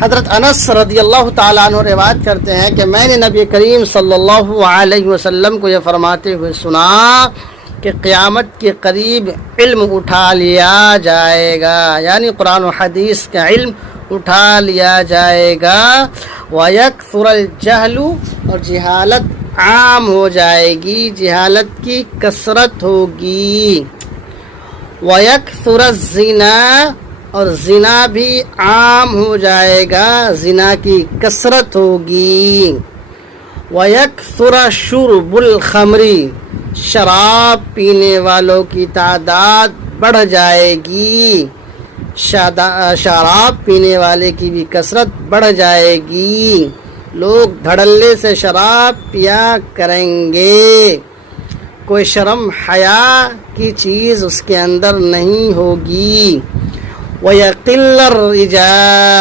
حضرت انس رضی اللہ تعالیٰ عنہ روایت کرتے ہیں کہ میں نے نبی کریم صلی اللہ علیہ وسلم کو یہ فرماتے ہوئے سنا کہ قیامت کے قریب علم اٹھا لیا جائے گا، یعنی قرآن و حدیث کا علم اٹھا لیا جائے گا، وَيَكْثُرَ الْجَهْلُ اور جہالت عام ہو جائے گی، جہالت کی کثرت ہوگی، وَيَكْثُرَ الزِّنَا اور زنا بھی عام ہو جائے گا، زنا کی کثرت ہوگی، وَيَكْثُرَ شُرْبُ الْخَمْرِ شراب پینے والوں کی تعداد بڑھ جائے گی، شراب پینے والے کی بھی کثرت بڑھ جائے گی، لوگ دھڑلے سے شراب پیا کریں گے، کوئی شرم حیا کی چیز اس کے اندر نہیں ہوگی، وَيَقِلَّ الرِّجَالُ